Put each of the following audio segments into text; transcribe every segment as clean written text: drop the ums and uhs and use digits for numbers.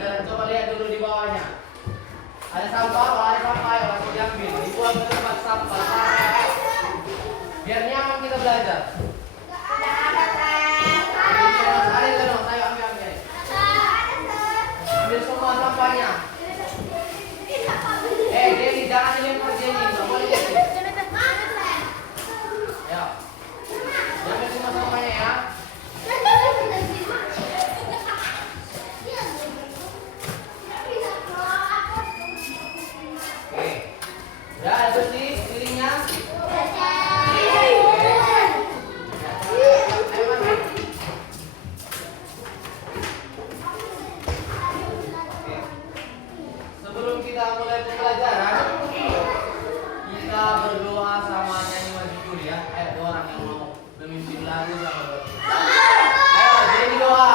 Coba lihat dulu di bawahnya. Ada sampah, kalau ada sampah ya langsung diambil. Dibuang ke tempat sampah. Biar nyaman kita belajar. Ambil semua sampahnya. Jadi jangan dilempar Jenny, nggak boleh Jenny. Ya. Ambil semua sampahnya ya. Oke. Udah ada bersih piringnya. Sebelum kita mulai pembelajaran, kita berdoa sama nyanyi majul ya. Ayo dua orang yang mau memimpin lagu sama doa. Ayo jadi doa.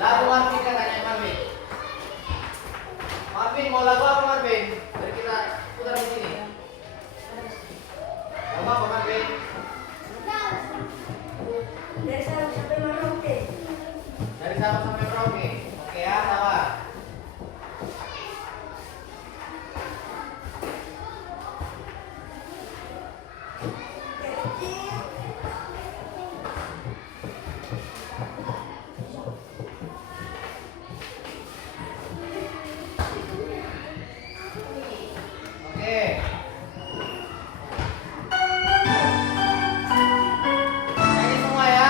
Lagu Marvin katanya Marvin. Marvin mau lagu apa Marvin? Jadi kita putar di sini. Lagu apa Marvin? Dari Sabang sampai Merauke. Dari Sabang sampai Merauke. Oke ya, sabar. Oke. Nyanyi semua ya.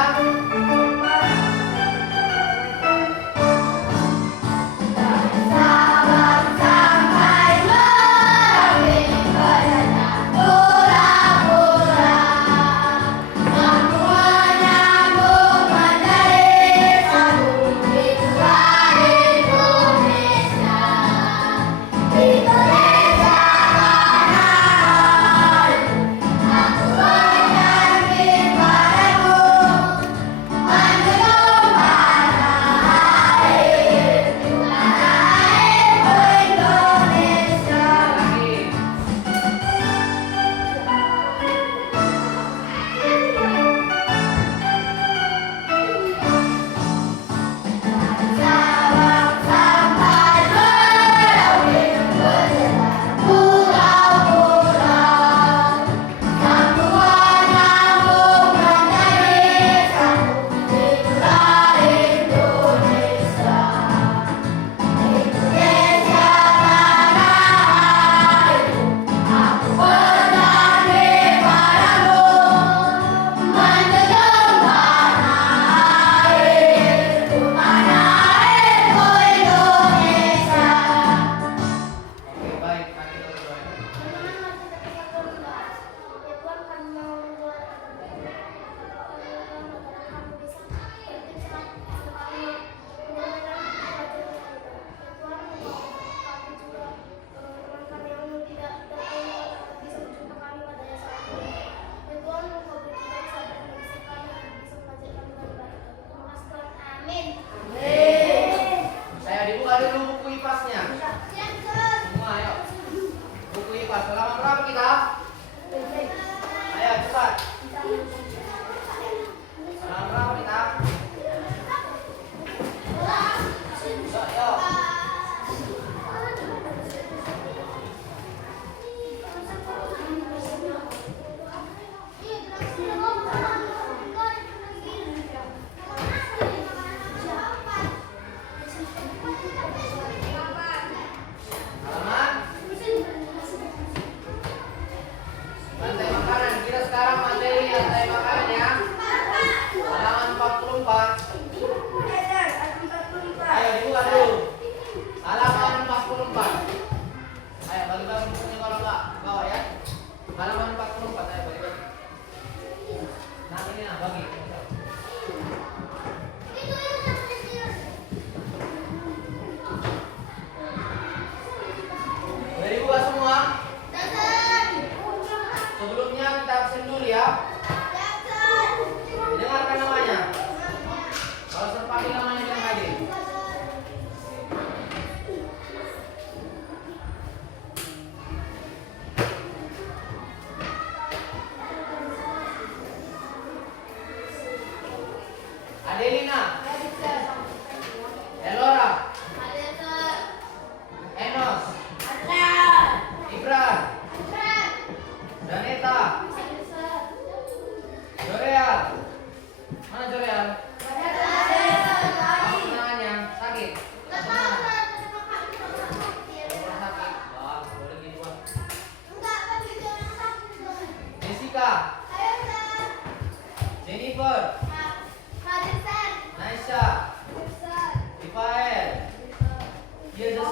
Saya dibuka dulu buku IPAS-nya. Semua ayo. Buku IPAS. Halaman berapa kita? Ayo cepat. Halaman berapa kita? Ayo. Halaman. Lantai makanan. Kita sekarang materi lantai makanan ya. Halaman 44. Ayo dibuka dulu. Halaman 44. Ayo bagi-bagi bukunya kalau enggak bawa ya. Halaman 44 ayo bagi-bagi. Nah ini nah bagi.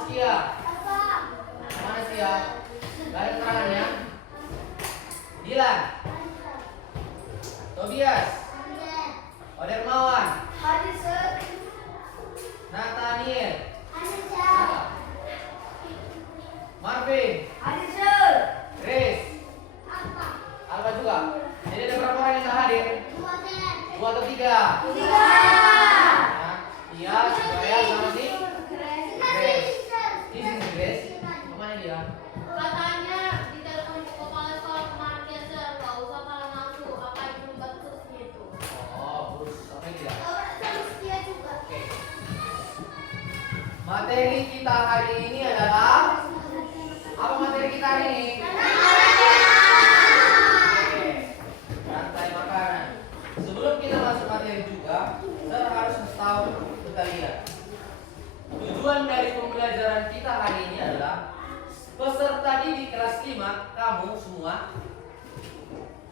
Rizkia. Mana Sia? Gak ada keterangannya. Dilan. Tobias. Odermawan. Nathaniel. Marvin. Grace. Alba juga. Jadi ada berapa orang yang tak hadir? 2 atau 3? Iya, Suraya sama si Grace. Ini si Grace. Kemana dia? Katanya di telepon kepala sekolah kemarin biasa, nggak usah malam aku. Apa itu batusnya itu? Oh, terus apa dia? Terus dia juga. Oke. Materi kita hari ini adalah apa materi kita hari ini? Oke. Rantai makanan. Sebelum kita masuk materi juga, saya harus tahu ke kalian. Tujuan dari pembelajaran kita hari ini adalah peserta didik kelas 5, kamu semua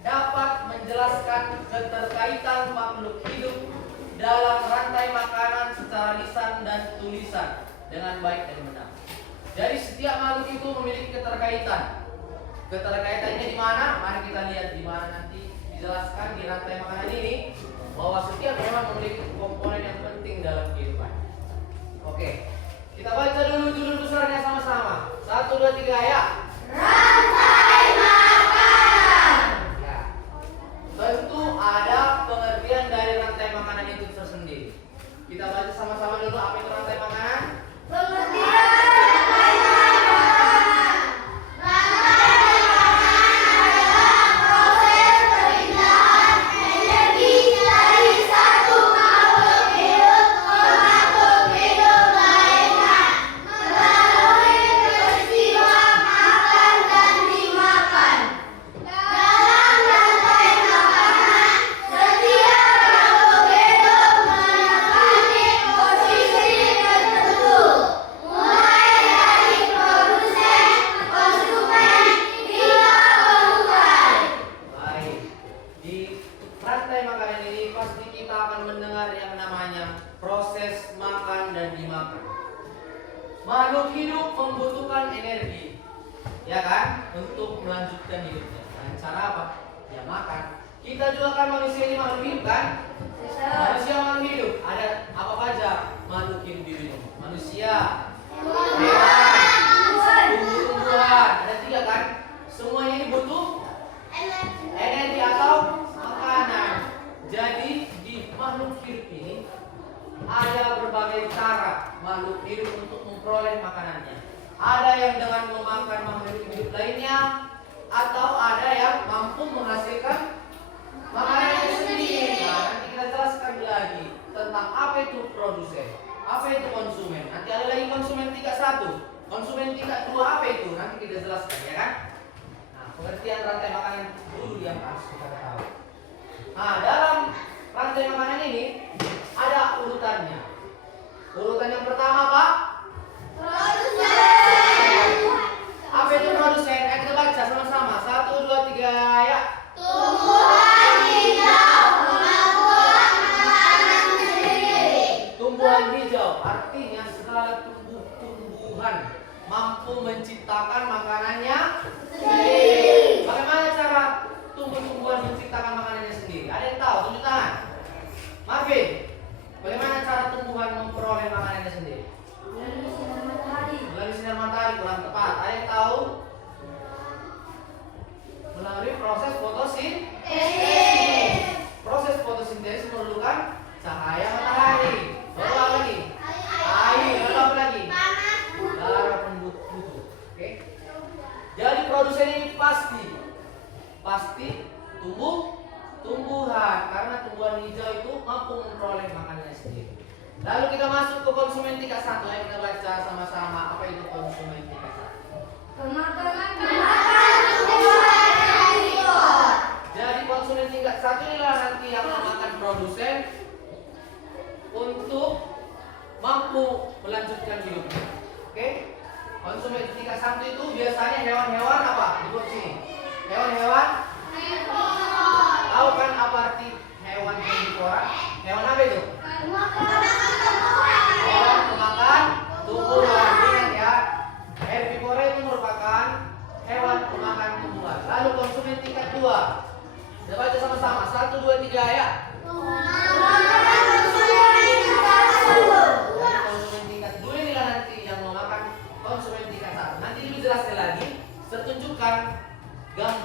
dapat menjelaskan keterkaitan makhluk hidup dalam rantai makanan secara lisan dan tulisan dengan baik dan benar. Jadi setiap makhluk itu memiliki keterkaitan. Keterkaitannya di mana? Mari kita lihat di mana nanti dijelaskan di rantai makanan ini bahwa setiap hewan memiliki komponen yang penting dalam kehidupan. Oke, kita baca dulu judul besarnya sama-sama. 1, 2, 3 ya. Rantai makanan. Ya. Tentu ada pengertian dari rantai makanan itu tersendiri. Kita baca sama-sama dulu apa itu rantai makanan. Pengertian rantai makanan. Rantai makanan adalah proses perpindahan energi dari satu makhluk hidup ke makhluk hidup lainnya melalui peristiwa makan dan dimakan. Dalam rantai makanan, setiap makhluk hidup menempati posisi tertentu, mulai dari produsen, konsumen, hingga pengumpan. Baik. Di rantai makanan ini pasti kita akan mendengar yang namanya proses makan dan dimakan. Makhluk hidup membutuhkan energi, ya kan, untuk melanjutkan hidupnya. Dengan cara apa? Ya makan. Kita juga kan manusia ini makhluk hidup kan? Manusia makhluk hidup. Ada apa saja makhluk hidup di dunia? Manusia, hewan, tumbuh-tumbuhan. Ada 3 kan? Semuanya ini butuh energi atau makanan. Jadi di makhluk hidup ini ada berbagai cara makhluk hidup untuk memperoleh makanannya. Ada yang dengan memakan makhluk hidup lainnya, atau ada yang mampu menghasilkan makanannya sendiri. Nah, nanti kita jelaskan lagi tentang apa itu produsen, apa itu konsumen. Nanti ada lagi konsumen tingkat 1, konsumen tingkat 2 apa itu? Nanti kita jelaskan, ya kan? Nah, pengertian rantai makanan dulu yang harus kita ketahui. Nah, dalam rantai makanan ini ada urutannya. Urutan yang pertama apa? Produsen. Apa itu produsen? Ayo kita baca sama-sama. 1, 2, 3 ya. Tumbuhan hijau membuat makanan sendiri. Tumbuhan hijau artinya segala tumbuh-tumbuhan mampu menciptakan makanannya Sendiri. Bagaimana cara tumbuh-tumbuhan menciptakan makanannya sendiri? Ada yang tahu? Tunjuk tangan. Marvin, bagaimana cara tumbuhan memperoleh makanannya sendiri? Melalui sinar matahari. Melalui sinar matahari, kurang tepat. Ada yang tahu? Melalui proses fotosintesis. Proses fotosintesis memerlukan cahaya matahari. Lalu apa lagi? Air. Lalu apa lagi? Darah pembutuh. Oke. Jadi produsen ini pasti tumbuhan karena tumbuhan hijau itu mampu memperoleh makanannya sendiri. Lalu kita masuk ke konsumen tingkat 1. Ayo kita baca sama-sama apa itu konsumen tingkat 1. Pemakanan tumbuhan yang ekspor. Jadi konsumen tingkat 1 inilah nanti yang memakan produsen untuk mampu melanjutkan hidupnya. Oke? Konsumen tingkat 1 itu biasanya hewan-hewan apa? Di sini. Hewan-hewan. Tahu kan apa arti hewan herbivora? Hewan apa itu? Hewan pemakan tumbuhan. Ingat ya,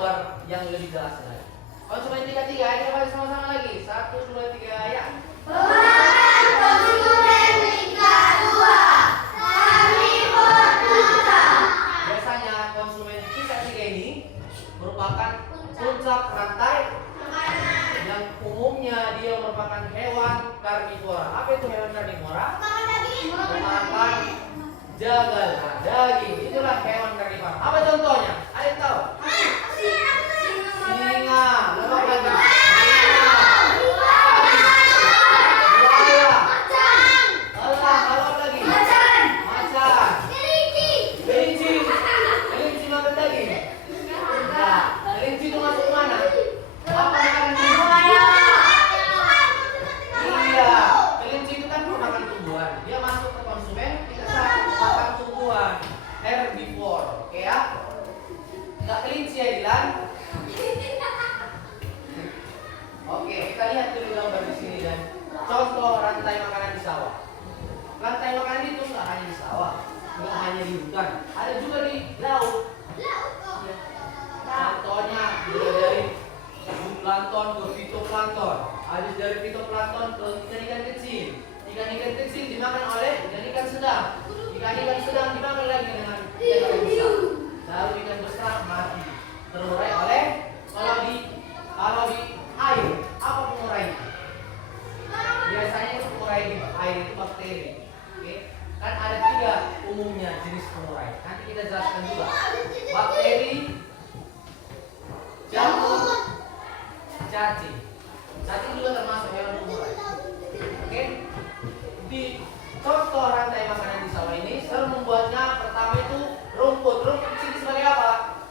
gambar yang lebih jelas lagi. Konsumen tingkat 3, ayo kita baca sama-sama lagi. 1, 2, 3, ya. Pemeran konsumen tingkat 2 kami berduka. Biasanya konsumen tingkat 3 ini merupakan puncak rantai yang umumnya dia merupakan hewan karnivora. Apa itu hewan karnivora? Memakan jagal, daging. Itulah hewan karnivora. Apa contohnya? Ada yang tahu? Singa. Lalu apa lagi? Buaya. Elang. Lalu apa lagi? Macan. Kelinci. Kelinci makan daging. Nah, kelinci itu masuk mana? Apa makanan kelinci? Iya, kelinci itu kan memakan tumbuhan. Dia masuk ke konsumen, kita makan tumbuhan. Herbivore, oke ya? Enggak kelinci ya, Dilan? Oke, kita lihat dulu gambar di sini dan contoh rantai makanan di sawah. Rantai makanan itu nggak hanya di sawah, nggak hanya di hutan, ada juga di laut. Contohnya mulai dari zooplankton ke fitoplankton, habis dari fitoplankton ke ikan-ikan kecil. Ikan-ikan kecil dimakan oleh ikan-ikan sedang. Ikan-ikan sedang dimakan lagi dengan ikan besar. Lalu ikan besar mati terurai oleh kalau di air. Apa pengurai? Biasanya itu pengurai di air itu bakteri. Oke? Kan ada 3 umumnya jenis pengurai. Nanti kita jelaskan juga. Bakteri, jamur, cacing. Cacing juga termasuk hewan pengurai. Oke? Di contoh rantai makanan di sawah ini, saya membuatnya pertama itu rumput. Rumput sini sebagai apa?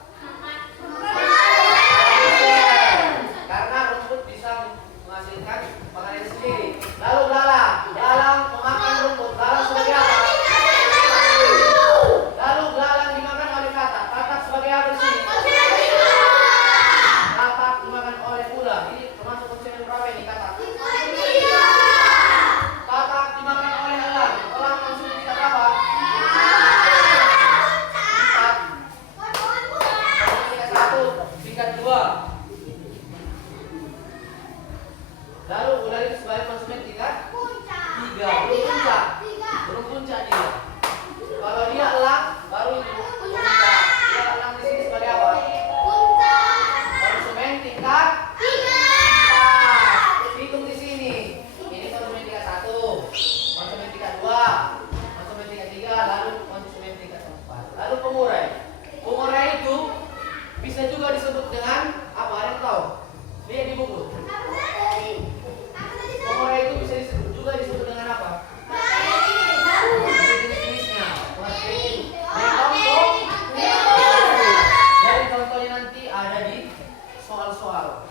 Karena rumput bisa menghasilkan makanan sendiri. Lalu belalang. Belalang memakan rumput. Belalang sebagai apa? Lalu belalang dimakan oleh katak. Katak sebagai apa di sini? Katak dimakan oleh ular. Ini termasuk konsumen berapa ini katak? Katak dimakan oleh elang. Elang konsumen tingkat apa? 4. Tingkat 1, tingkat 2. Lalu ular itu sebagai konsumen tingkat 3. Belum puncak dia. Kalau dia elang, baru itu puncak. Dia elang di sini sebagai apa? Konsumen tingkat 4. Hitung di sini. Ini konsumen tingkat 1, konsumen tingkat 2, konsumen tingkat 3, lalu konsumen tingkat 4. Lalu pengurai. Pengurai itu bisa juga disebut dengan apa? Ada yang tahu? Lihat di buku. Pengurai itu bisa juga disebut dengan apa? Jenis-jenisnya. Jadi contohnya nanti ada di soal-soal.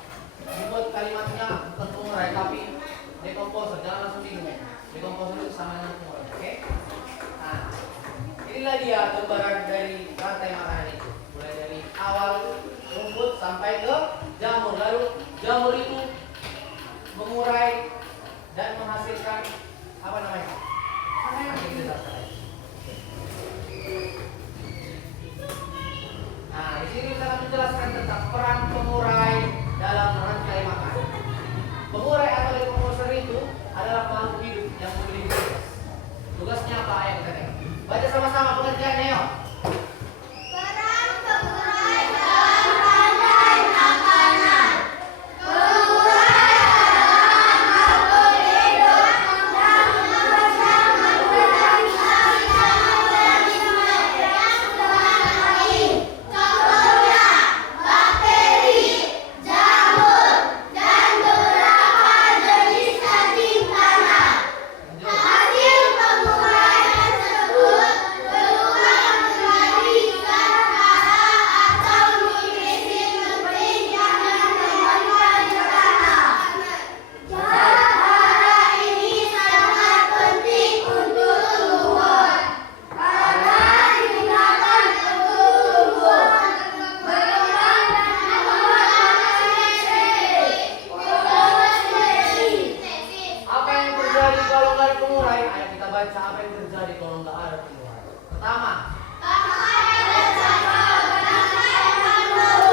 Dibuat kalimatnya bukan pengurai tapi dekomposer. Jangan langsung bingung. Dekomposer itu sama dengan pengurai. Oke? Nah, inilah dia gambaran dari rantai makanan itu. Mulai dari awal rumput sampai ke jamur. Lalu jamur itu mengurai dan menghasilkan apa namanya? Nah, di sini kita akan menjelaskan tentang peran pengurai dalam rantai makanan. Pengurai atau dekomposer itu adalah makhluk hidup yang memiliki tugas. Tugasnya apa? Ayo kita tengok. Baca sama-sama pengertiannya yuk. Peran pengurai dalam rantai makanan. Pengurai adalah makhluk hidup yang bekerja mengorganisasikan organisme yang lain. Contohnya bakteri, jamur, dan beberapa jenis cacing tanah. Hasil penguraian tersebut berubah menjadi zat hara atau nutrisi penting yang dikembangkan ke tanah. Zat hara ini sangat penting untuk tumbuhan karena digunakan untuk tumbuh, berkembang dan berfungsi. Apa yang terjadi kalau nggak ada pengurai? Ayo kita baca apa yang terjadi kalau nggak ada pengurai. Pertama,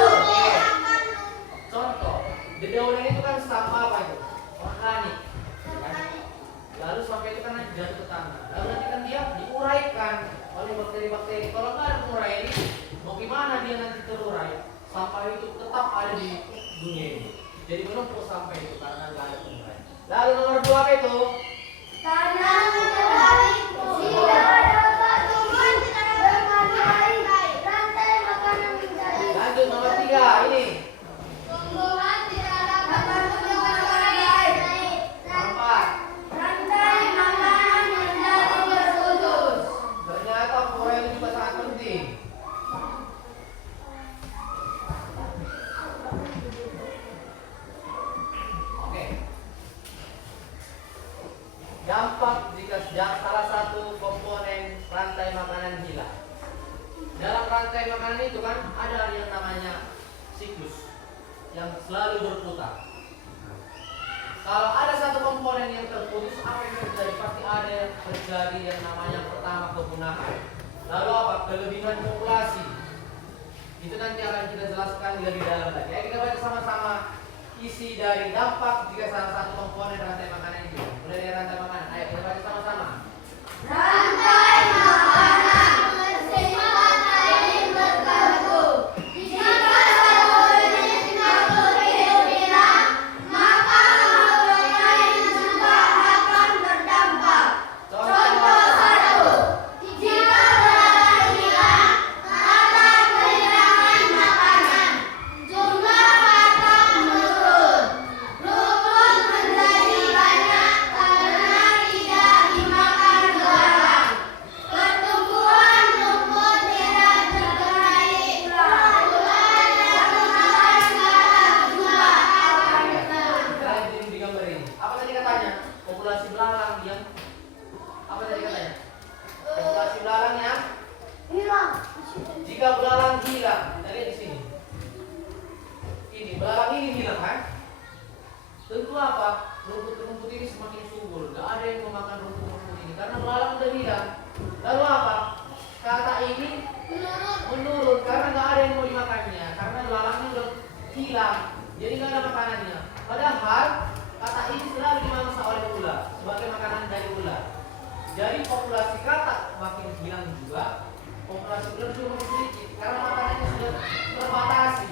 oke, diuraikan oleh bakteri-bakteri. Kalau nggak ada penguraian ini, mau gimana dia nanti terurai? Sampah itu tetap ada di dunia ini. Jadi menumpuk sampah itu karena nggak ada penguraian. Lalu nomor 2 apa itu? Karena jika dapat tumbuh bermanfaat, rantai makanan menjadi. Lanjut nomor 3 ini. Tumbuhan tidak dapat tumbuh bermanfaat, 4. rantai makanan menjadi terputus. Ternyata penguraian itu juga sangat penting. Oke. Dampak jika salah satu komponen rantai makanan hilang. Dalam rantai makanan itu kan ada yang namanya siklus yang selalu berputar. Kalau ada satu komponen yang terputus, apa yang terjadi? Pasti ada yang terjadi yang namanya pertama kepunahan. Lalu apa? Kelebihan populasi. Itu nanti akan kita jelaskan lebih dalam lagi. Ayo kita baca sama-sama isi dari dampak jika salah satu komponen rantai makanan itu. Mulai dari rantai makanan. Ayo kita baca sama-sama. Rantai makanan bersifat saling bergantung. Jika satu jenis makhluk hidup hilang, maka makhluk lain juga akan berdampak. Contoh 1. Jika belalang hilang, maka kehilangan makanan. Jumlah batak menurun. Rumput menjadi banyak karena tidak dimakan belalang. Pertumbuhan rumput tidak terkendali. Ular yang memakan belalang juga akan hilang. Kalian di gambar ini. Apa tadi katanya? Populasi belalang yang apa tadi katanya? Populasi belalang yang Hilang. jika belalang hilang. Kita lihat di sini. Ini belalang ini hilang kan? Tentu apa? Rumput-rumput ini semakin subur. Gak ada yang memakan rumput-rumput ini karena belalang udah hilang. Lalu apa? Kata ini menurun karena gak ada yang mau dimakannya. Karena belalangnya udah hilang. Jadi gak ada makanannya. Padahal kata ini selalu dimangsa oleh ular sebagai makanan dari ular. Jadi populasi kata makin hilang juga. Populasi ular juga makin sedikit karena makanannya sudah terbatasi.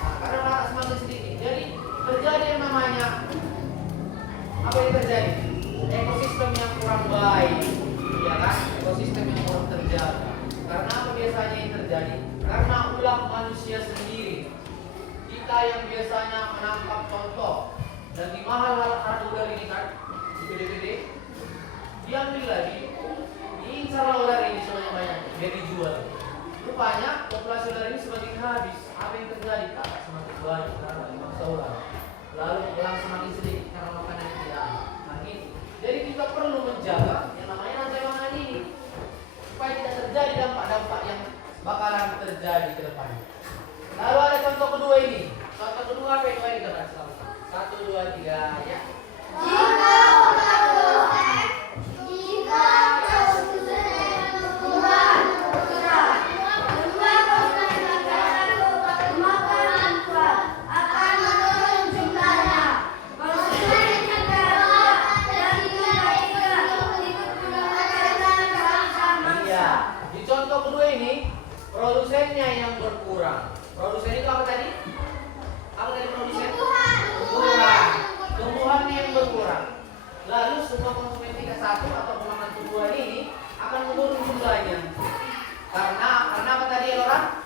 Nah, karena batas semakin sedikit. Jadi terjadi yang namanya apa yang terjadi? Ekosistem yang kurang baik, ya kan? Ekosistem yang kurang terjaga. Karena apa biasanya yang terjadi? Karena ulah manusia sendiri. Kita yang biasanya menangkap contoh dan di mahal harga ular ini kan, gede-gede, diambil lagi, diincar ular ini sebanyak-banyak, biar dijual. Rupanya populasi ular ini semakin habis. Apa yang terjadi? Kakak semakin banyak karena dimangsa ular. Lalu belang semakin sedikit karena makanannya tidak ada. Nah gitu. Jadi kita perlu menjaga yang namanya rantai makanan ini supaya tidak terjadi dampak-dampak yang bakalan terjadi ke depannya. Lalu ada contoh kedua ini. Contoh kedua apa itu? Ayo kita baca sama-sama. 1, 2, 3 ya. Jika produsen tumbuhan berkurang, jumlah konsumen makanan kuat akan menurun jumlahnya. Konsumen negara dan tidak ikut mendapatkan sama-sama. Iya. Di contoh kedua ini produsennya yang berkurang. Produsen itu apa tadi? Apa tadi produsen? Tumbuhan. Tumbuhannya yang berkurang. Lalu semua konsumen tingkat 1 atau pemakan tumbuhan ini akan menurun jumlahnya. Karena apa tadi orang?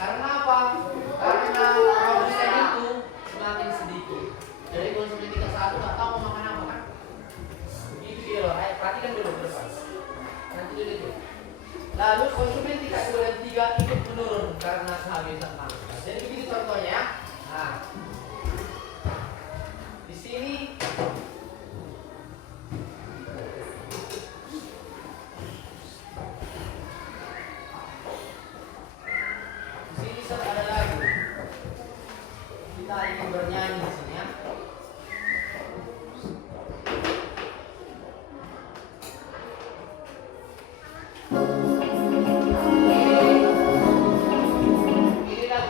Karena apa? Karena produsen itu semakin sedikit. Jadi konsumen tingkat 1 nggak tahu mau makan apa kan? Itu dia loh. Ayo perhatikan dulu ke depan. Nanti dulu. Lalu konsumen tingkat 2 dan 3 ikut menurun karena kehabisan mangsa. Jadi begitu contohnya. Nah, di sini ada lagu. Kita ingin bernyanyi di sini ya. Ini lagu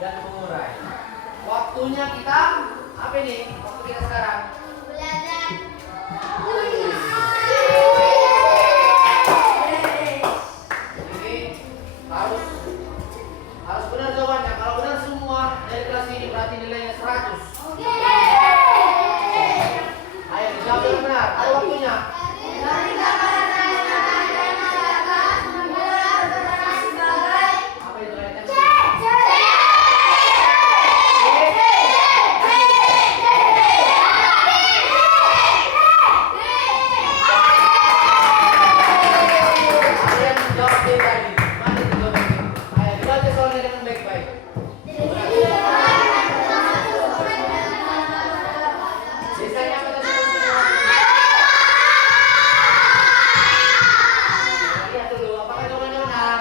dan mengurai. Waktunya kita apa ini? Waktu kita sekarang. Belajar. Ini harus benar jawabannya. Kalau benar semua dari kelas ini berarti nilainya 100. Ayo dijawab dengan benar. Ada waktunya. Apa itu kayaknya? Ada yang menjawab dari tadi. Mana itu jawabannya? Ayo dibaca soalnya dengan baik-baik. Sisanya apa tadi? Lihat dulu, apakah jawabannya benar?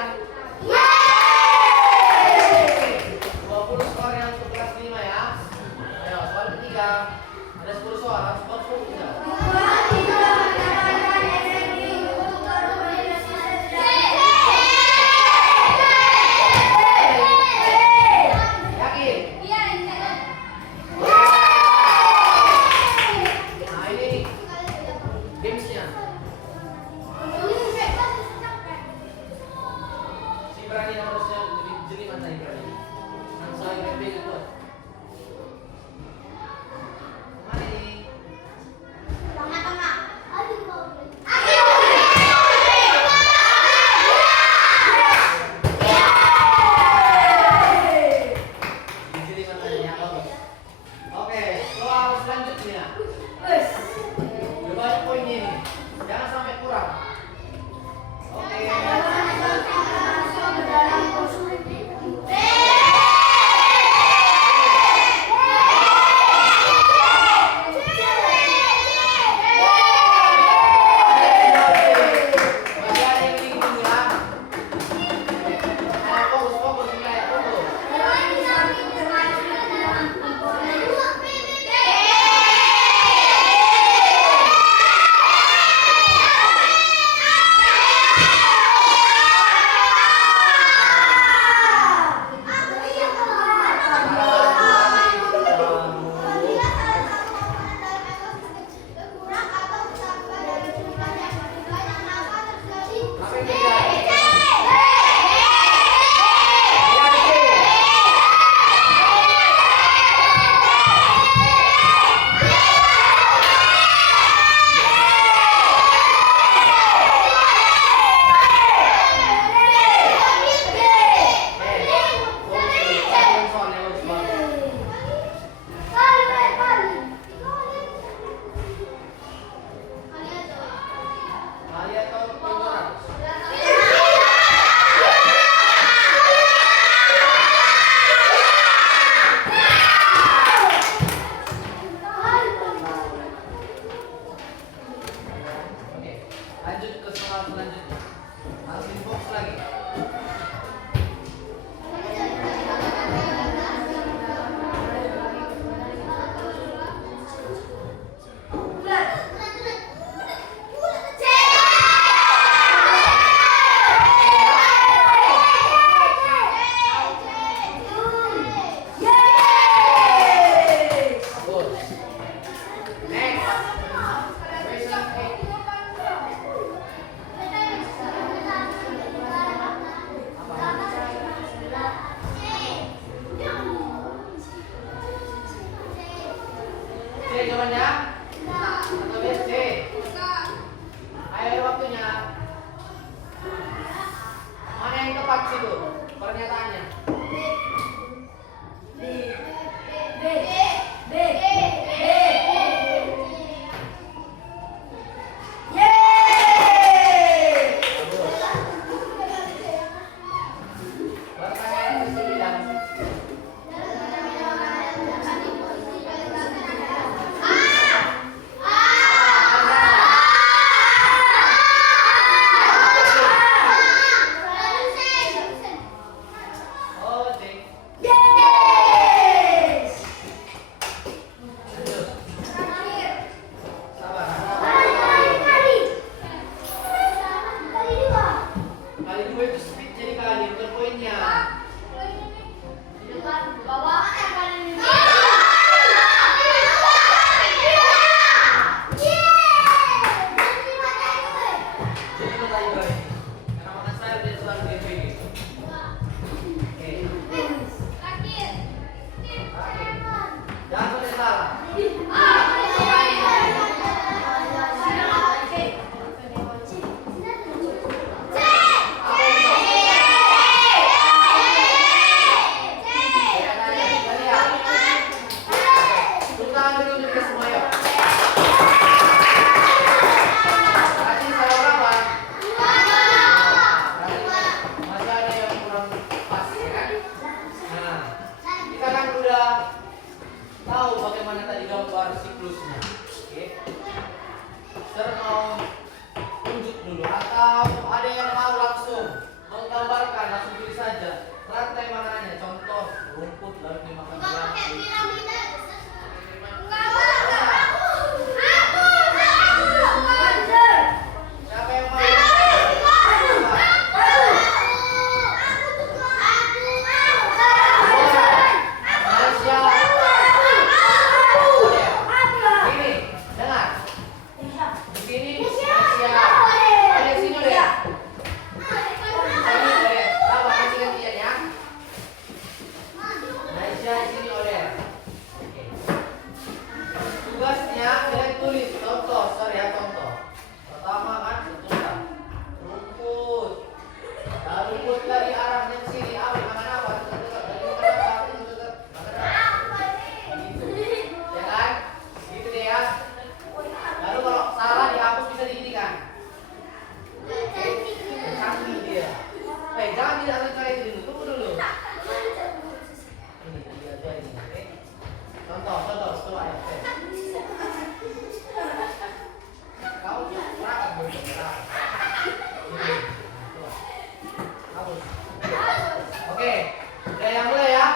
20 skor yang untuk kelas 5 ya. Ayo, soal ketiga. Ada 10 soal, harus buat 10 tidak? Yakin? Nah, ini gamesnya. Si berani harusnya lebih jeli mana yang berani? Yang selain PP itu. Mana ini? Jeli mananya? Oke, soal selanjutnya. Banyak poinnya ini. Jangan sampai kurang. Oke. Masih ada yang bingung ya? Ayo fokus nilai, fokus. Apa yang terjadi? Kalian tahu pelajaran? Oke, lanjut ke soal selanjutnya. Harus difokus lagi. Bagus. Next. Question 8. C jawabannya? Atau B, C? Ayo waktunya. Mana yang tepat situ pernyataannya? Pertanyaan ke-9. tahu bagaimana tadi gambar siklusnya. Oke. Ser mau tunjuk dulu atau ada yang mau langsung menggambarkan, langsung pilih saja rantai makanannya. Contoh rumput lalu dimakan diambil. Siapa yang mau? Oke, udah yang mulai ya.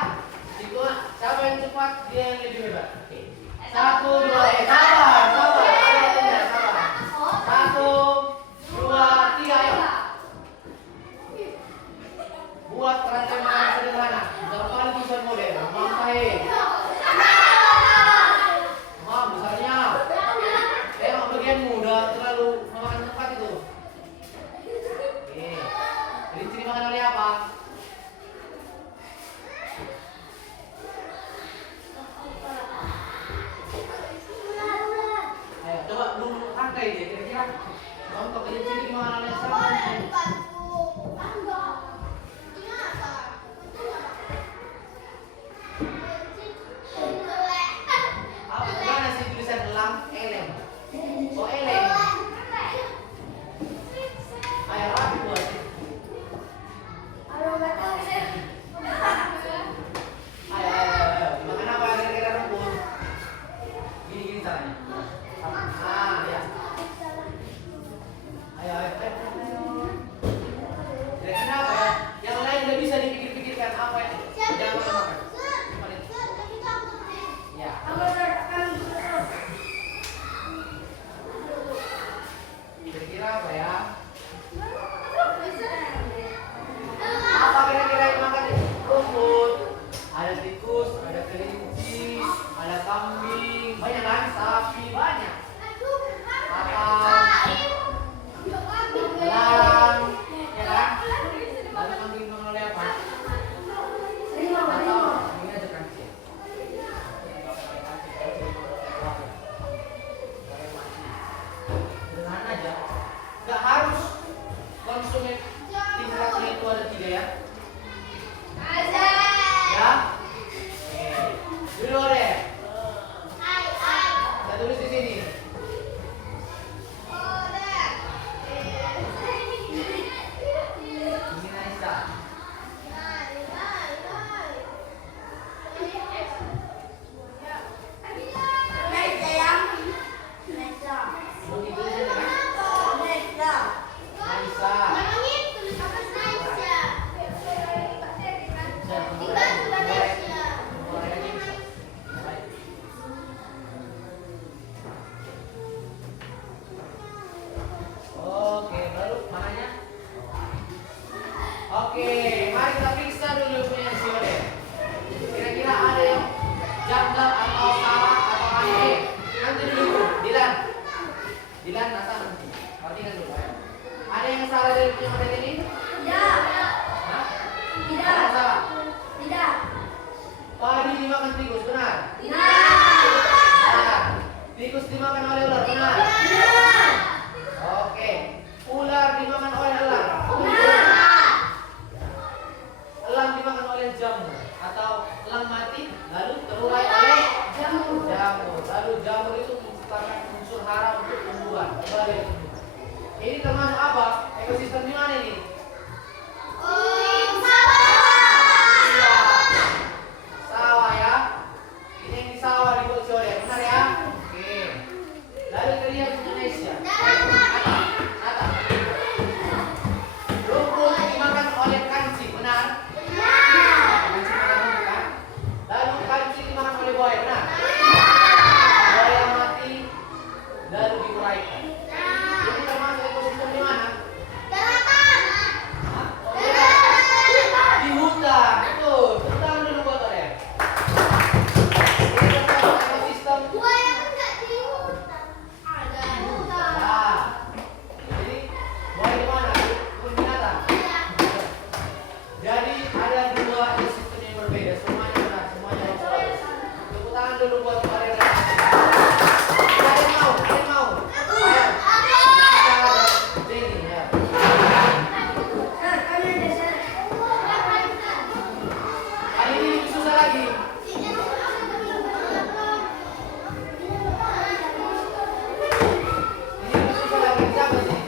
Siapa yang cepat dia yang lebih hebat. Oke. 1, 2, sabar, sabar. Ada sabar. 1, 2, 3, ayo. Buat rantai makan sederhana. Jangan paling tulisan model. Mangkai. Mam, besarnya. Tengok bagianmu udah terlalu memakan tempat itu. Oke. Kelinci dimakan oleh apa? Ayo coba dulu rangkai dia kira-kira. Contoh kelinci dimakan oleh siapa? Apa gimana sih tulisan elang eleng? Oh eleng. Ayo rapi buat. Ayo. Dimakan apa kira-kira rumput? Gini caranya. Ya. Ayo. Kira-kira apa ya? Yang lain udah bisa dipikir-pikirkan apa ya? Jangan makan. Ya. Kira-kira apa ya? Apa kira-kira yang makan rumput? Ada tikus, ada kelinci, ada kambing, banyak kan? Sapi banyak. Elang, ya kan? Ada kambing makan oleh apa? Atau ini aja kancing. Sederhana aja. Gak harus konsumen tingkatnya itu ada 3 ya. Ya. Dulu deh. Saya tulis di sini. Ini Naisa. Mau ditulis aja kan? Naisa. Oke, baru mananya? Oke, mari kita periksa dulu punya si Ode. Kira-kira ada yang janggal atau salah atau aneh? Nanti dulu, Dilan, nasa nanti. Perhatikan dulu ya. Ada yang salah dari punya Ode ini? Hah? Ada yang salah? Padi dimakan tikus, benar? Benar. Tikus dimakan oleh ular, benar? Oke. Ular dimakan oleh elang. Elang dimakan oleh jamur atau elang mati lalu terurai oleh jamur. Lalu jamur itu menciptakan unsur hara untuk tumbuhan. Kembali. Ini termasuk apa? Ekosistem di mana ini? Sawah ya. Ini yang di sawah dulu buat kalian. Ada yang mau? Ada yang mau? Ayo. Jenny ya. Hari ini lebih susah lagi. Ini lebih susah lagi. Siapa sih?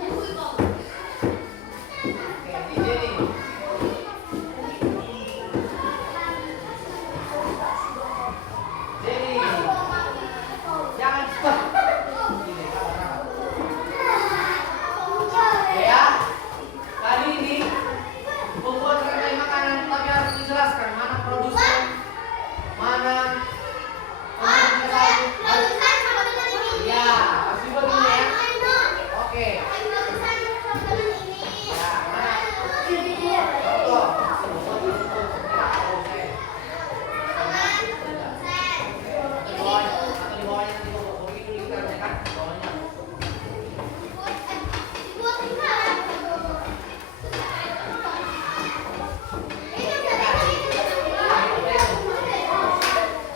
Jessica. Oke, di Jenny. Jenny. Jangan stop. Ini, rapat. Ya. Kali ini membuat rangkai makanan tapi harus dijelaskan mana produsen, mana ya, pasti begini ya. Oke. Ya, mana? Contoh. Atau di bawahnya nanti begitu kita kan bawahnya.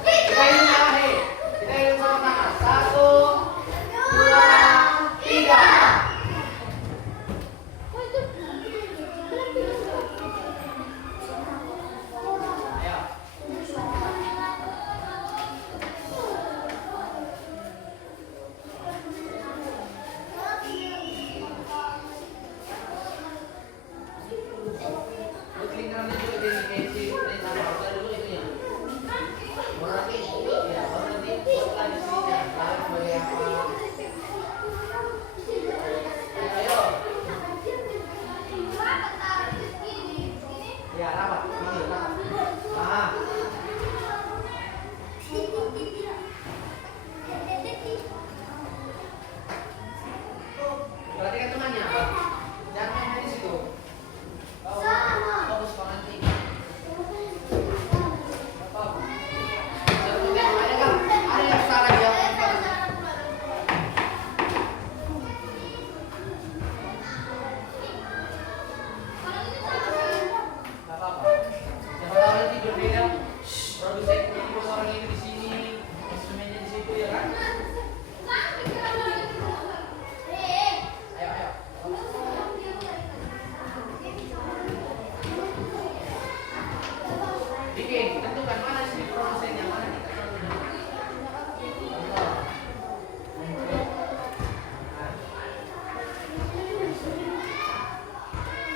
Kita hitung ya, hei. Kita hitung sama-sama. 1, 2, 3. Ayo. Lu lingkarannya juga jadi kayak si ini sama kita dulu itu ya. Baru nanti, ya baru nanti buat lagi sininya. Lalu sebagai apa? Ayo. Ya rapat, ini rapat. Nah. Perhatikan temannya, Pak. Jangan main di situ. Fokus kau nanti. Apa? Ada nggak? Ada yang salah jawab? Nggak apa-apa. Siapa tahu nanti berbeda. Produsennya itu orang ini di sini, instrumennya di situ ya kan? Ayo, ayo. Bikin, tentukan mana sih produsennya, mana kita contohnya.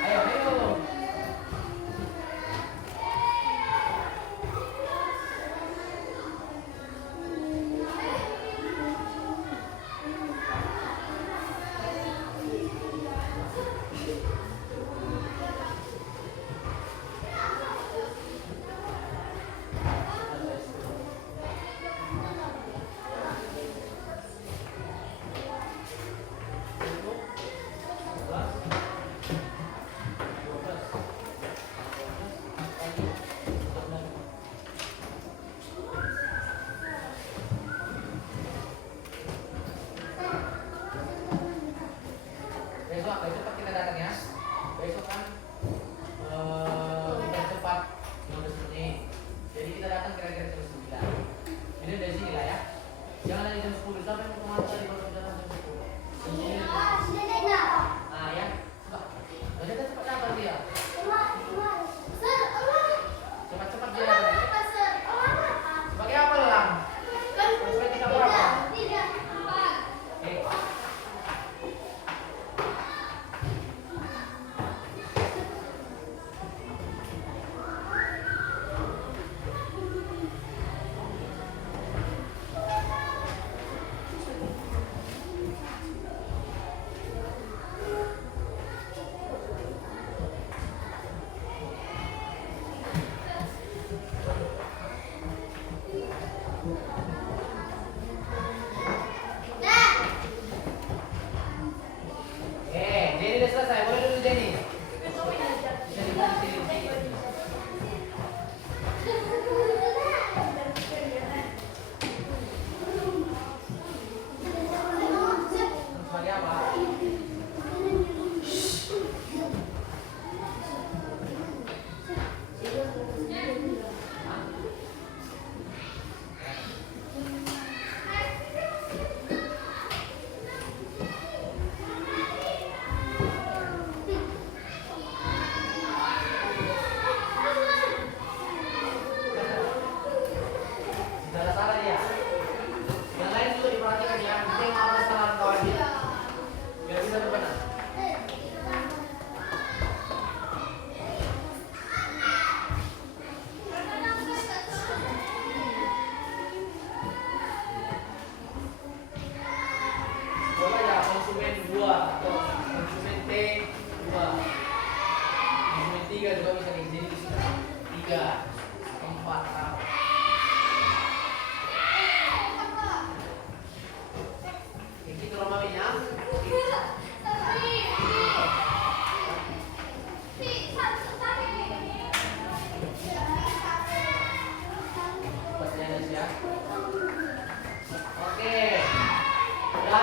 Ayo, ayo. Besok kita datang ya. Besok kan kita cepat 15 menit. Jadi kita datang kira-kira jam 9. Ini dari sini lah ya. Jangan dari jam 10 sampai mau kemana tadi baru datang jam 10. Nah ya. Coba. Udah cepat datang dia. Cepat-cepat dia. Sebagai apa lah? Sebagai tidak berapa? 4 tahun. Gitu Romawinya. Ya. Oke. Ya.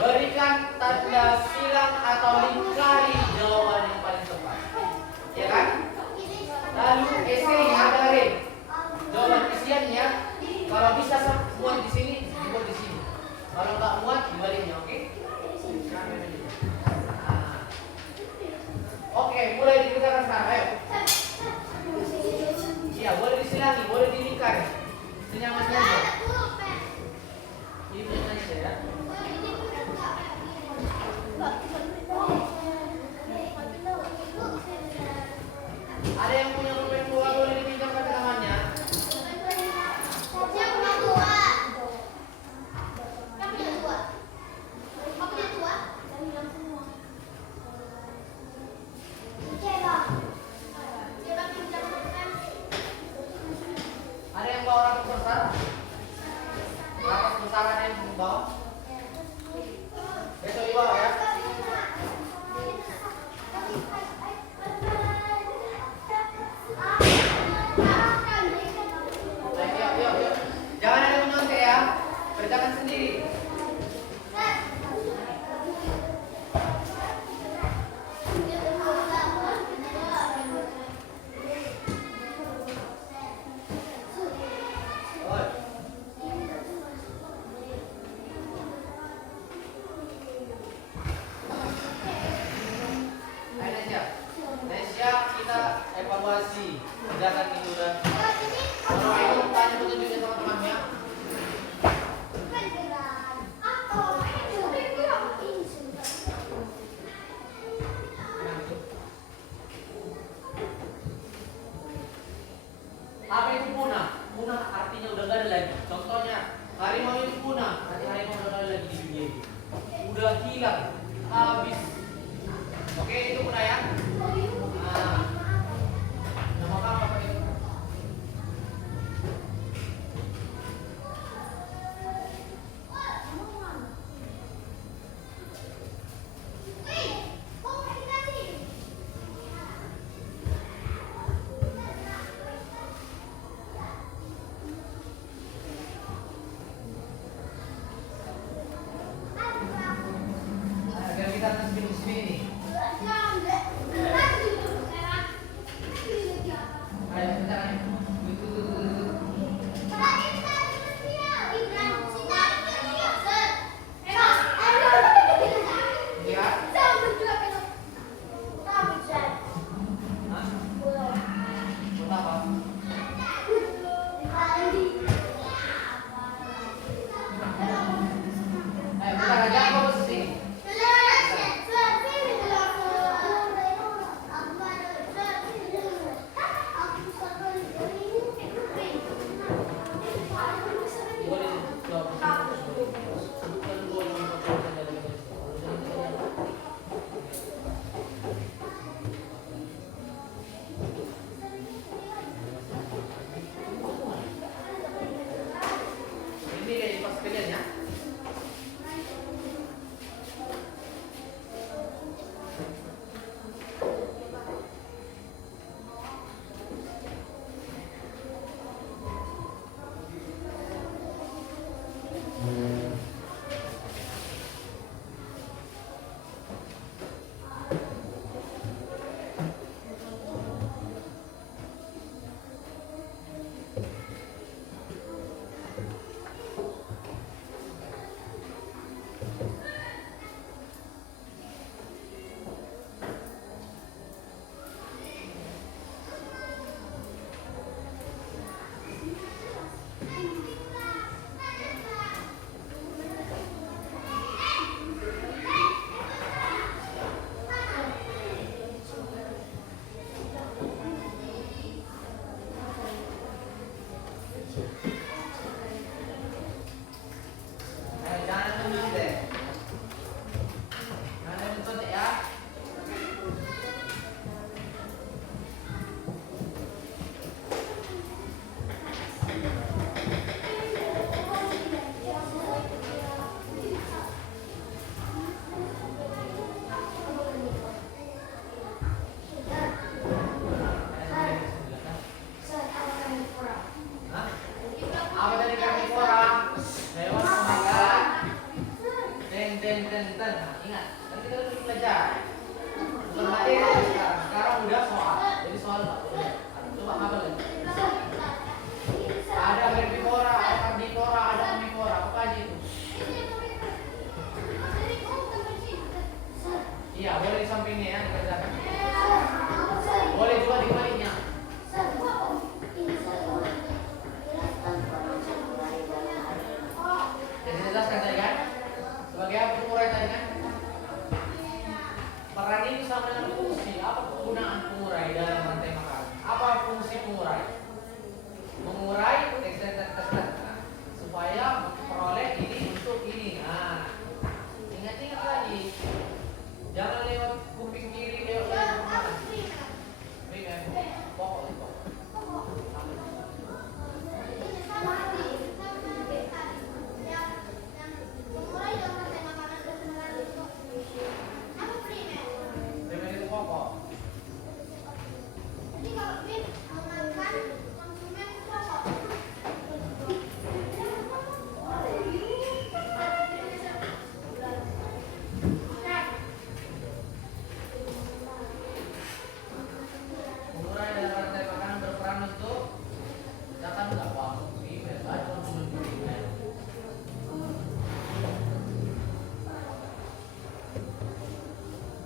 Berikan tanda silang atau lingkari jawaban yang paling tepat. Oke, mulai dikerjakan sekarang. Ayo. Iya, boleh disilangi, boleh dilingkar. Senyamannya aja. Ini punya saya ya. Ada yang punya pulpen tua boleh dipinjamkan ke temannya. Ada yang bawa rapat besar? Rapat besar ada yang bawa? Besok dibawa ya. Ayo, yuk, yuk. Jangan ada menyontek ya. Kerjakan sendiri. Oi. Ayo Nesya. Nesya, kita evaluasi. Kerjakan itu dan kalau itu tanya petunjuknya sama temannya. Apa itu punah? Punah artinya udah gak ada lagi. Contohnya, harimau itu punah. Berarti harimau udah gak ada lagi di dunia ini. Udah hilang, habis. Oke, itu punah ya. Nah, nama kamu apa itu? Pengurangan dan rantai makanan berperan untuk misalkan nggak apa primer, baik konsumen primer.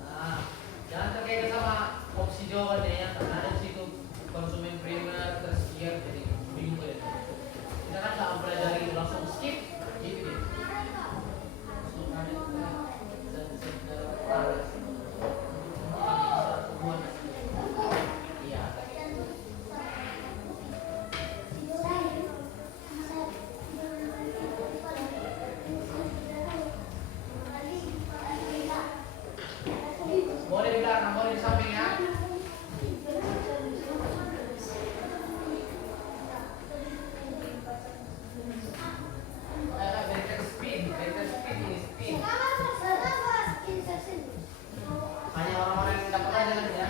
Nah, jangan terkait sama opsi jawabannya ya, karena ada di situ konsumen primer tersier, jadi bingung ya. Kita kan nggak mempelajari itu langsung skip, gitu ya. Langsung ada iya. Boleh di belakang, boleh di samping ya. Better spin ini spin. Hanya orang-orang yang dapat aja nanti ya.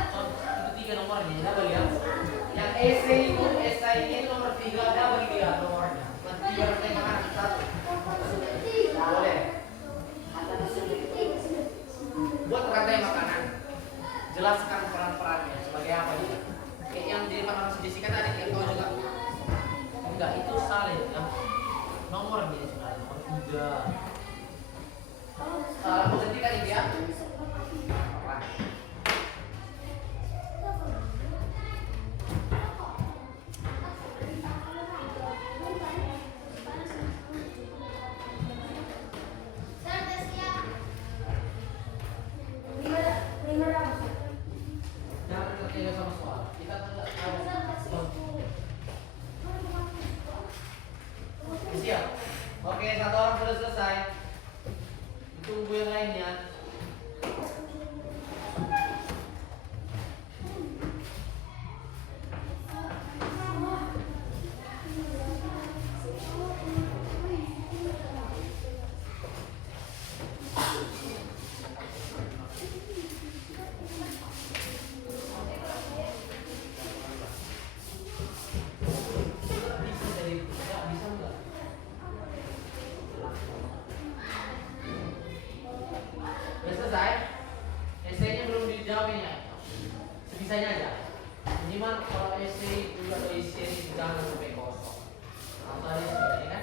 Itu tiga nomornya, kita lihat. Yang esainya itu nomor 3, ada bagi dia nomornya. Nanti biar saya makan satu. Boleh. Buat rantai makanan, jelaskan peran-perannya sebagai apa dia. Kayak yang di depan orang Jessica tadi, yang tahu juga. Enggak, itu salah ya. Nomornya sebenarnya nomor 3. Salah berarti tadi dia. Apa? Jangan terkait sama soal. Kita tidak tahu. Siap. Oke, satu orang sudah selesai. Tunggu yang lainnya. Bisa dari ya, bisa enggak? Udah selesai? Esainya belum dijawab ya? Sebisanya aja. Minimal kalau esai juga atau isi jangan sampai kosong. Atau ada sebenarnya kan?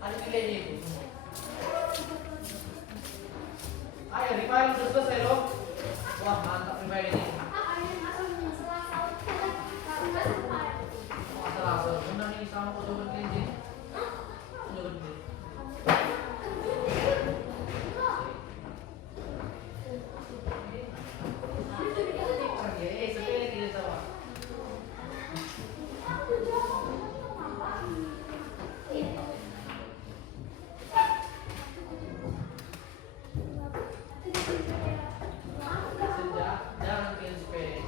Ada pilihannya itu. Ayo, Rifai udah selesai loh. Wah, mantap Rifai ini. Masalah apa? Benar nih sama konsumen kelinci. Konsumen kelinci. Sepele tidak sama. Jangan bikin sepele.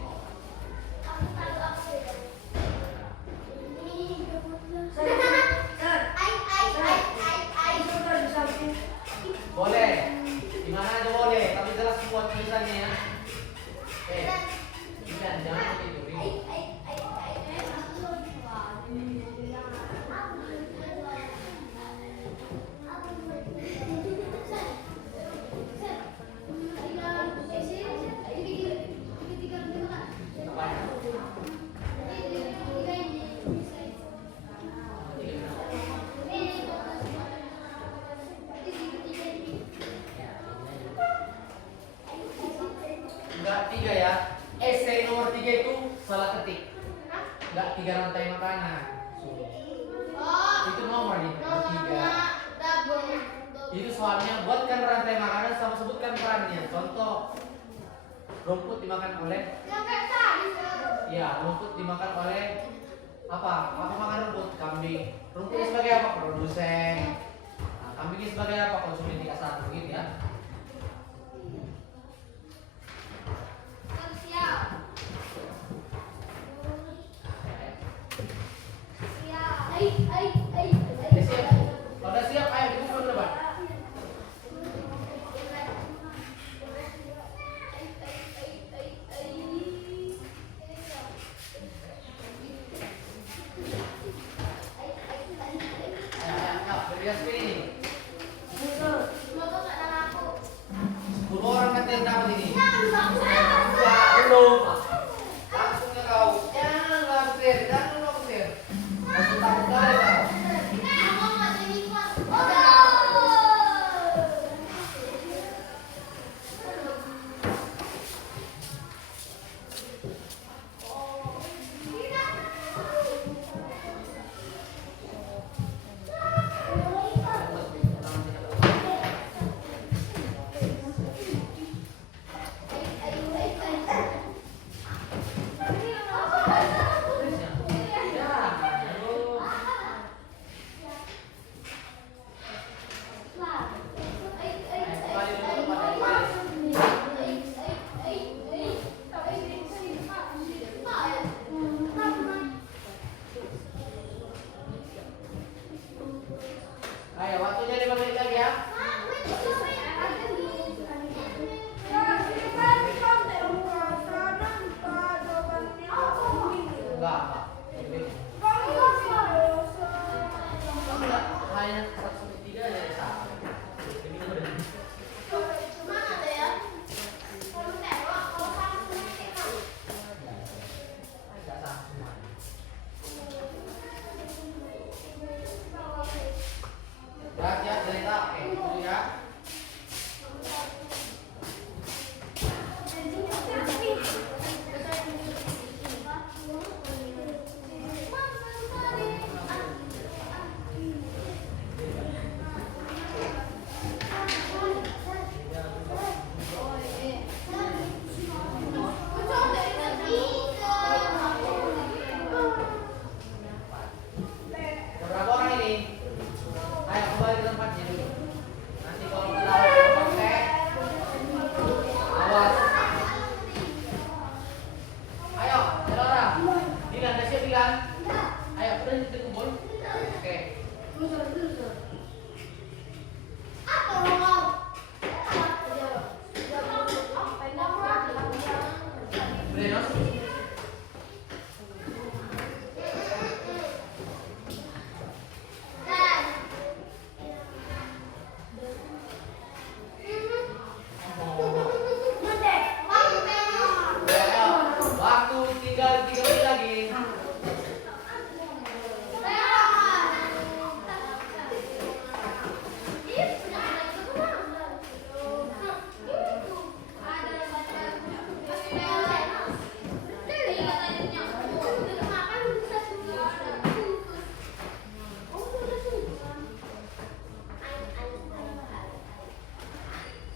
Boleh, di mana aja boleh, tapi jelas semua tulisannya ya. Jangan begitu. Enggak 3 ya. Esai nomor 3 itu salah ketik. Enggak 3 rantai makanan. Itu nomor nih, nomor 3. Itu soalnya buatkan rantai makanan sama sebutkan perannya. Contoh, rumput dimakan oleh ya, rumput dimakan oleh apa? Apa makan rumput? Kambing. Rumputnya sebagai apa? Produsen. Nah, kambingnya sebagai apa? Konsumen tingkat 1 gitu ya. Udah siap? Kalau udah siap, ayo dikumpul ke depan. Ayo, berhias ini. 10 orang kan yang dapat ini. Belum. Langsung ke kau. Jangan langsir, jangan langsir. Langsung takut kali kau. Ayo, waktunya 5 menit lagi ya. Enggak. Enggak, hanya 1/3 dari 1. Ini udah. Enggak sah semua. Ya, cerita. Oke, dulu ya. Berapa orang ini? Ayo kembali ke tempatnya dulu. Nanti kalau kita pakai, awas. Ayo, Delora. Dilan, udah siap Dilan? Ayo, udah kita kumpul. Oke. Brenos. Ayo, waktu tinggal 3 menit lagi.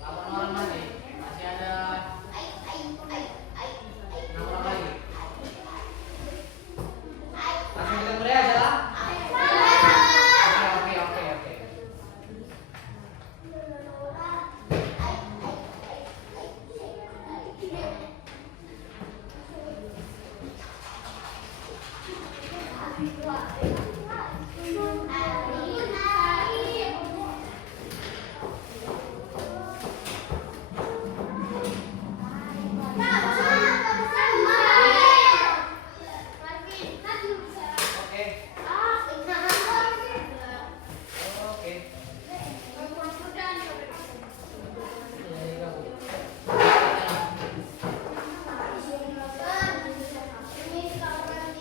Lapan orang lagi. Masih ada 6 orang lagi. Langsung kita mulai aja lah. Oke. Oke.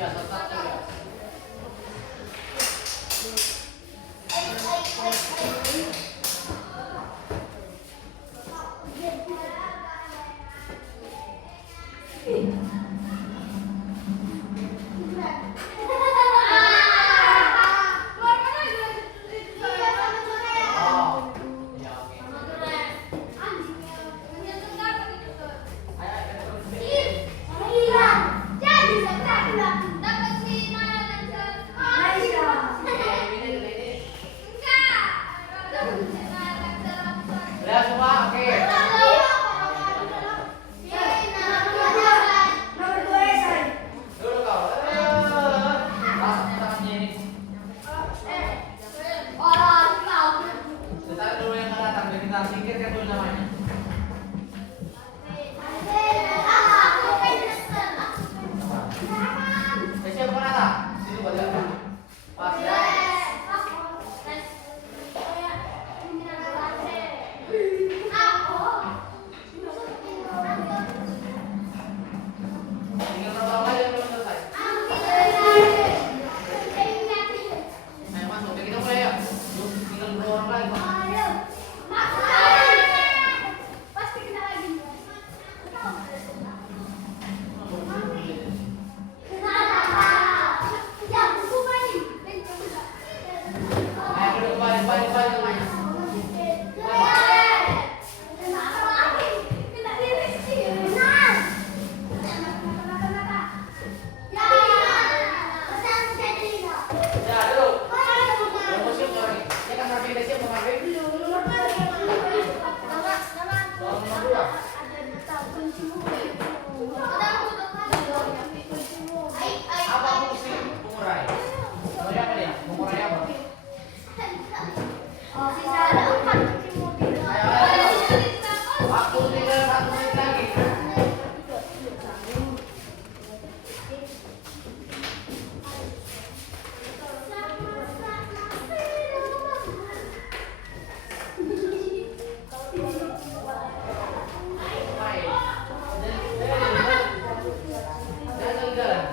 Tobias, tetap Tobias. Oh, iya oke. Ayo, terus. Ini, ini. Udah semua, oke. Dulu kau. Rasanya tangannya ini. Sebentar dulu yang akan datang, biar kita singkirkan dulu namanya. Siapa Nata? Situ buat apa? Pas ya. Tinggal berapa lama aja belum selesai. Ayo masuk, kita mulai ya. Tinggal 2 orang lagi. Ayo duduk kembali namanya. Ya, duduk. Udah musim orang ini. Ya kan sampai dia siap memakai. Nomor 2. Apa fungsi pengurai? Pengurai apa dia? Pengurai apa? Waktu tinggal 1 menit lagi. Main. Jangan jalan.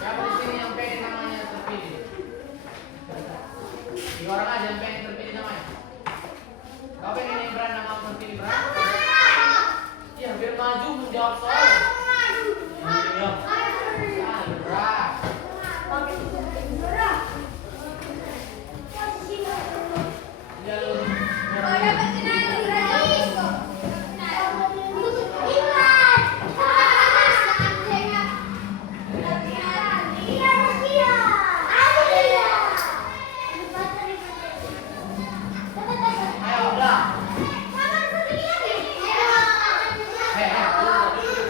Siapa di sini yang pengen namanya terpilih? 3 orang aja yang pengen terpilih namanya. Kau pengen yang Bran nama terpilih Bran? Iya, biar maju menjawab soal. Iya. Ah, Bran. Iya, lu. Ayo, udah. Duduk.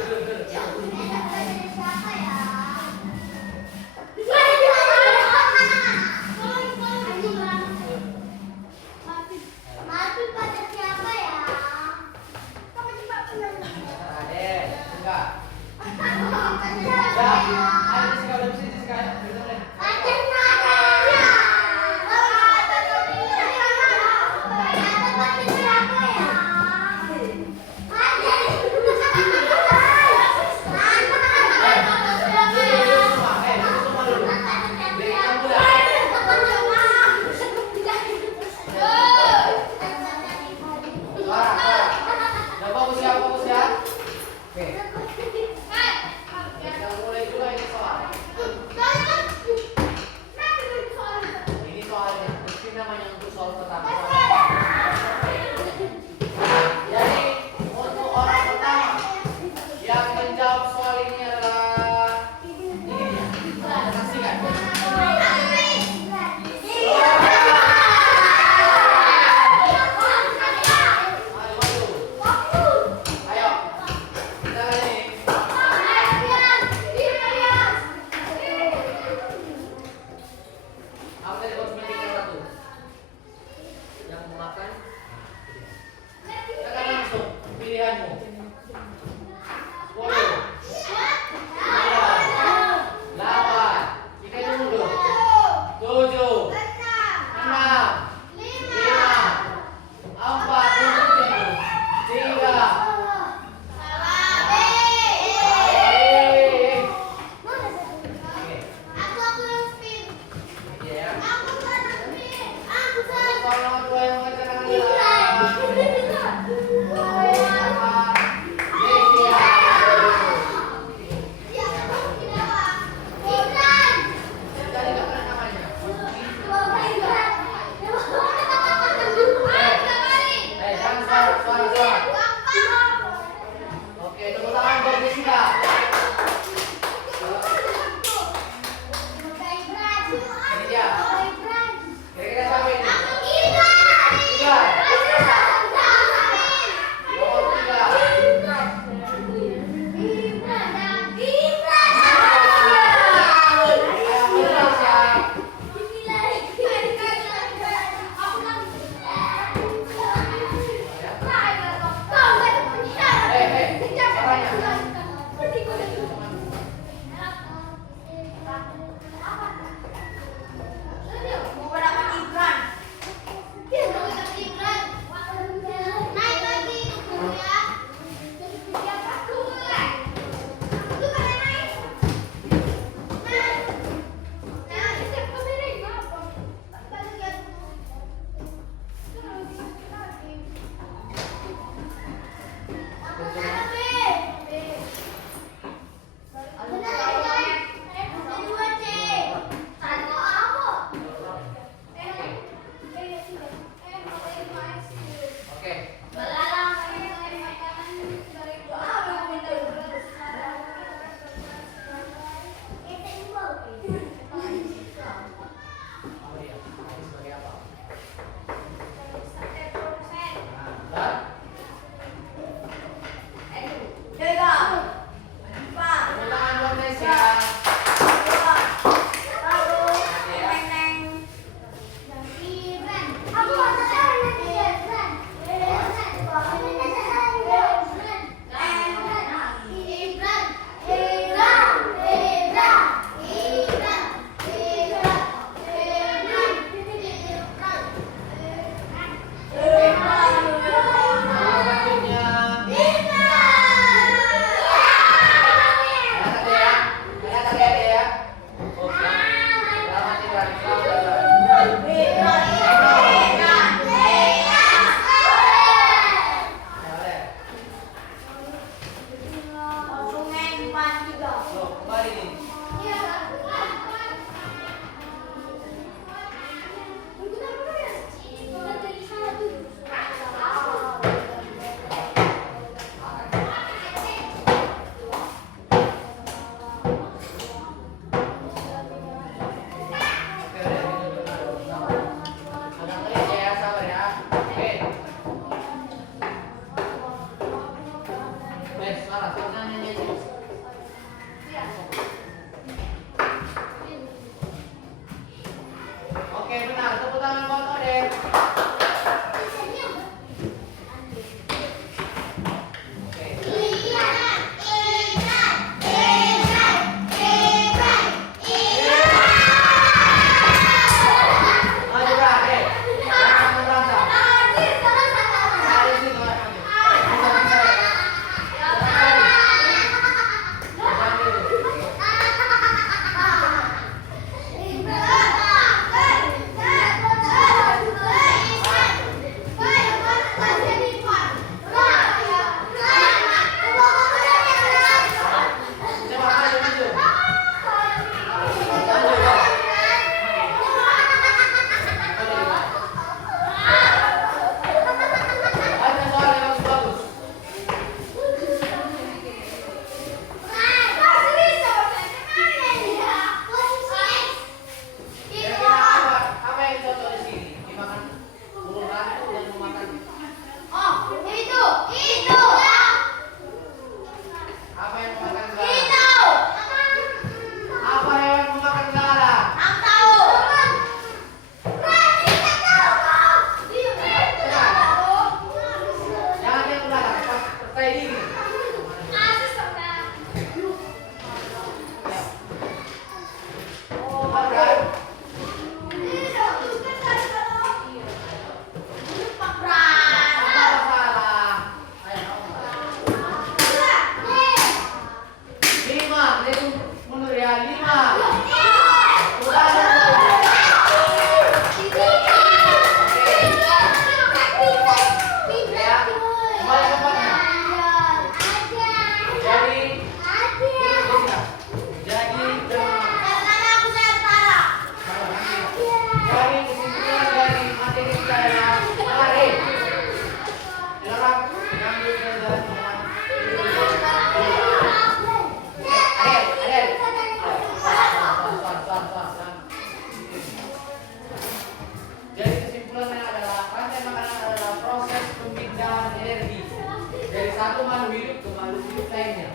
satu makhluk hidup ke makhluk hidup lainnya.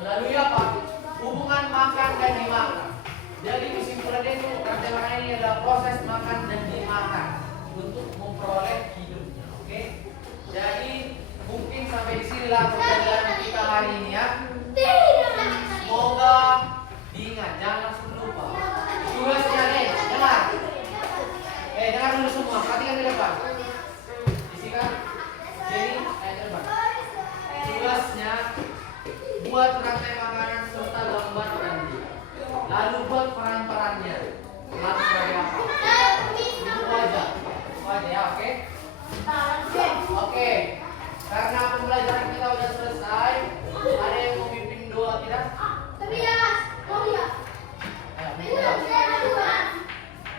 Melalui apa? Hubungan makan dan dimakan. Jadi kesimpulannya itu rantai makanan ini adalah proses makan dan dimakan untuk memperoleh hidupnya. Oke? Jadi mungkin sampai di sinilah pembelajaran kita hari ini ya. Semoga diingat, jangan langsung lupa. Tugasnya nih, dengar. Dengar dulu semua, perhatikan di depan. Isikan. Jadi, ke depan. Tugasnya buat rantai makanan serta gambarkan dia. Lalu buat peran-perannya. Lalu sebagai apa? Itu aja. Itu aja ya, oke? Oke. Karena pembelajaran kita udah selesai, ada yang mau pimpin doa tidak? Ayo, pimpin doa.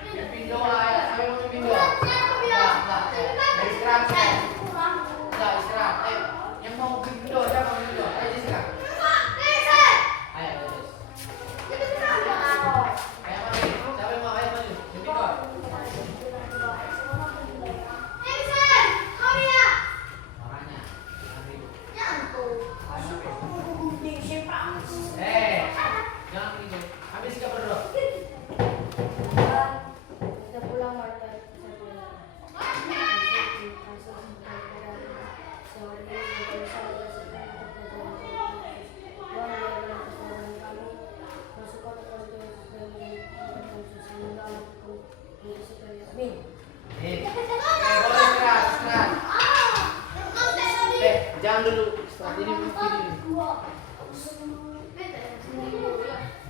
Pimpin doa ya. Siapa yang mau pimpin doa? Enggak. Istirahat. Enggak, istirahat. Ayo. Yang mau pimpin doa, siapa mau pimpin doa? Ayo, Jessica. Ayo, terus. Ayo, maju. Siapa yang mau? Ayo, maju. Pimpin doa. Orangnya. Jangan begini. Habis sikap berdoa. Kita pulang warga. Amin. Boleh istirahat. Jangan dulu. Istirahat ini